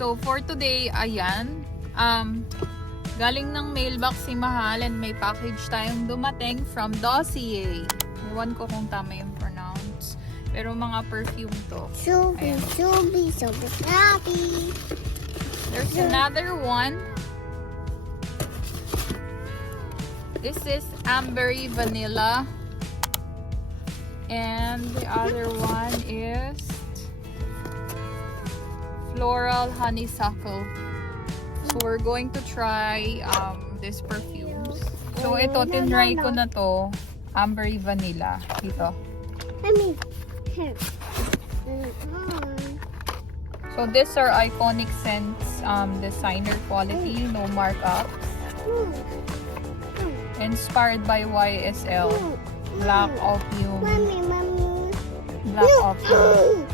So, for today, ayan. Galing ng mailbox si Mahal and may package tayong dumating from Dossier. Iwan ko kung tama yung pronounce. Pero mga perfume to. Shubi, happy. There's another one. This is ambery vanilla. And the other one is floral honeysuckle. So we're going to try this perfumes. So ito, tinry ko na to. Ambery vanilla. Dito. Here. So these are iconic scents, designer quality, no markup. Inspired by YSL. Black opium. Mommy. Black opium.